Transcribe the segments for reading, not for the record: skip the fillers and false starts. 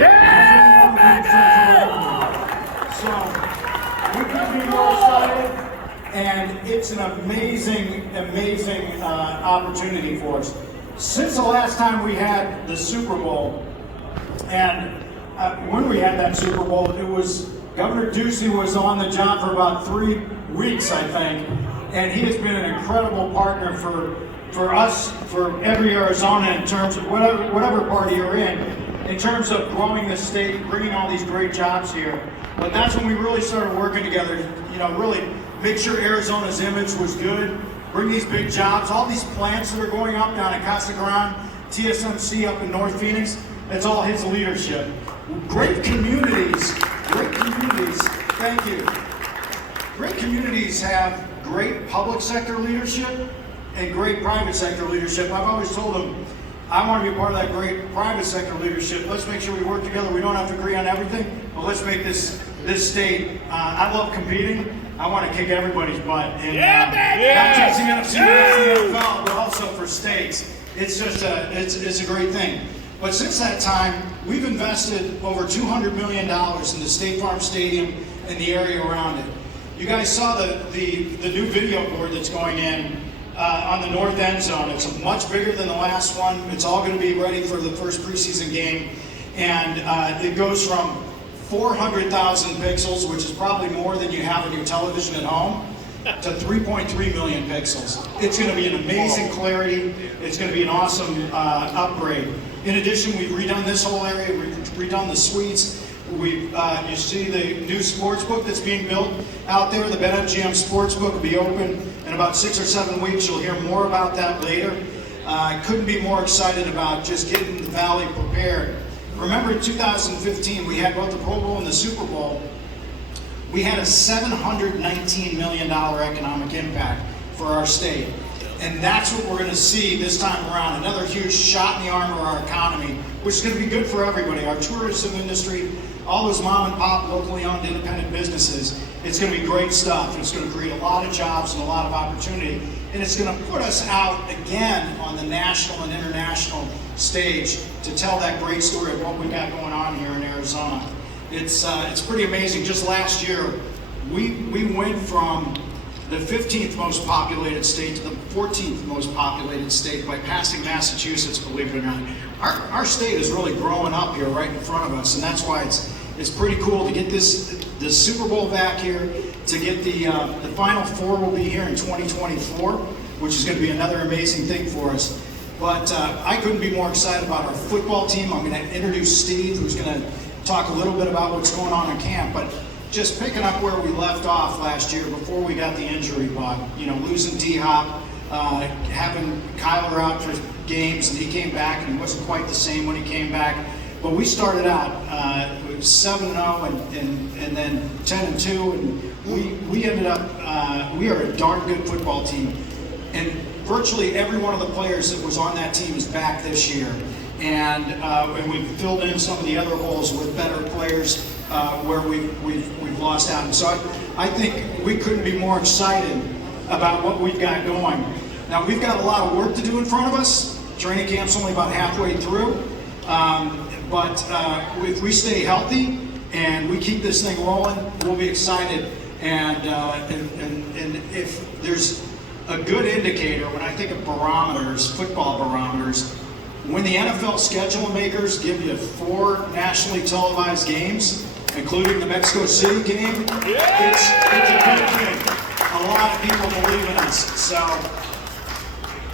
Yeah, baby! So, we couldn't be more excited, and it's an amazing opportunity for us. Since the last time we had the Super Bowl, and when we had that Super Bowl, it was Governor Ducey was on the job for about 3 weeks, I think, and he has been an incredible partner for us, for every Arizona, in terms of whatever party you're in terms of growing the state, bringing all these great jobs here. But that's when we really started working together, really make sure Arizona's image was good, bring these big jobs, all these plants that are going up down at Casa Grande, TSMC up in North Phoenix, that's all his leadership. Great communities, thank you. Great communities have great public sector leadership and great private sector leadership. I've always told them, I want to be part of that great private sector leadership. Let's make sure we work together. We don't have to agree on everything, but let's make this state. I love competing. I want to kick everybody's butt. And, not just the NFC, the NFL, but also for states. It's just it's a great thing. But since that time, we've invested over $200 million in the State Farm Stadium and the area around it. You guys saw the new video board that's going in on the north end zone. It's much bigger than the last one. It's all going to be ready for the first preseason game. And it goes from 400,000 pixels, which is probably more than you have on your television at home, to 3.3 million pixels. It's going to be an amazing clarity. It's going to be an awesome upgrade. In addition, we've redone this whole area. We've redone the suites. You see the new sports book that's being built out there. The BetMGM Sportsbook will be open in about 6 or 7 weeks. You'll hear more about that later. I couldn't be more excited about just getting the Valley prepared. Remember in 2015, we had both the Pro Bowl and the Super Bowl. We had a $719 million economic impact for our state. And that's what we're going to see this time around. Another huge shot in the arm of our economy, which is going to be good for everybody. Our tourism industry, all those mom and pop, locally owned independent businesses. It's going to be great stuff. It's going to create a lot of jobs and a lot of opportunity. And it's going to put us out again on the national and international stage to tell that great story of what we got going on here in Arizona. It's pretty amazing. Just last year, we went from the 15th most populated state to the 14th most populated state by passing Massachusetts, believe it or not. Our state is really growing up here right in front of us, and that's why it's pretty cool to get the Super Bowl back here, to get the Final Four will be here in 2024, which is going to be another amazing thing for us. But I couldn't be more excited about our football team. I'm going to introduce Steve, who's going to talk a little bit about what's going on in camp. But just picking up where we left off last year before we got the injury bug, losing D-Hop, having Kyler out for games, and he came back and he wasn't quite the same when he came back. But we started out 7-0 and then 10-2, and we ended up, we are a darn good football team. And virtually every one of the players that was on that team is back this year. And we've filled in some of the other holes with better players where we've lost out. And so I think we couldn't be more excited about what we've got going. Now, we've got a lot of work to do in front of us. Training camp's only about halfway through. But if we stay healthy and we keep this thing rolling, we'll be excited. And if there's a good indicator, when I think of barometers, football barometers, when the NFL schedule makers give you 4 nationally televised games, including the Mexico City game, it's a good thing. A lot of people believe in us. So,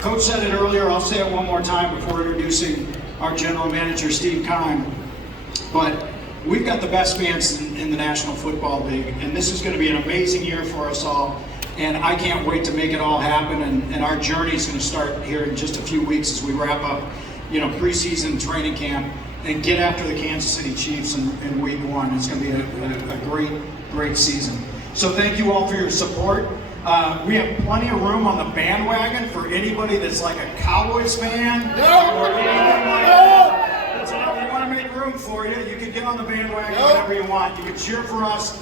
Coach said it earlier, I'll say it one more time before introducing our general manager, Steve Keim. But we've got the best fans in the National Football League, and this is going to be an amazing year for us all. And I can't wait to make it all happen, and our journey is going to start here in just a few weeks as we wrap up preseason training camp and get after the Kansas City Chiefs in week 1. It's going to be a great season. So thank you all for your support. We have plenty of room on the bandwagon for anybody that's like a Cowboys fan. Or anything like that. So if we want to make room for you, you can get on the bandwagon whenever you want. You can cheer for us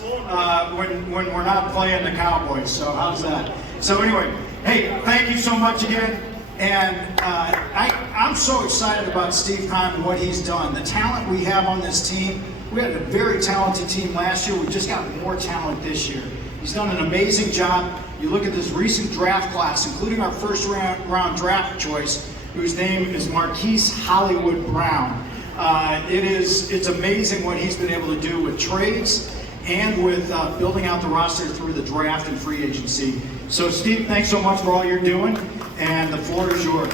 when we're not playing the Cowboys. So how's that? So anyway, hey, thank you so much again. And I'm so excited about Steve Keim and what he's done. The talent we have on this team, we had a very talented team last year. We just got more talent this year. He's done an amazing job. You look at this recent draft class, including our first round draft choice, whose name is Marquise Hollywood Brown. It's amazing what he's been able to do with trades and with building out the roster through the draft and free agency. So Steve, thanks so much for all you're doing, and the floor is yours.